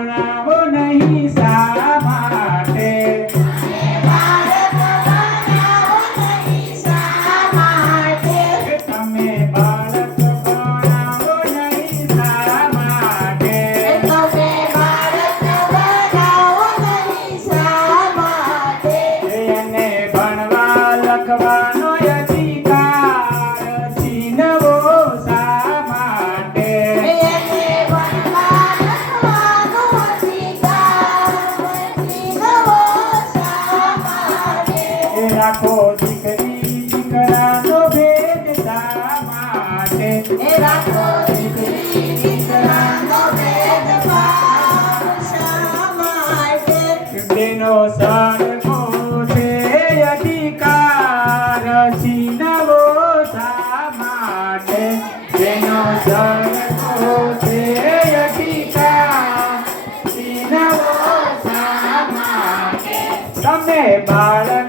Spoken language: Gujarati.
ભણાવો નહીં શા માટે? તમે બાળક ભણાવો નહીં શા માટે? એને ભણવા લખવાનો અધિકાર છીનવો શા માટે? રાખો દીકરી દીકરાનો ભેદ શા માટે? બેનો સરખો છે અધિકાર છીનવો શા માટે? બેનો સરખો છે અધિકાર છીનવો શા માટે? તમે બાળક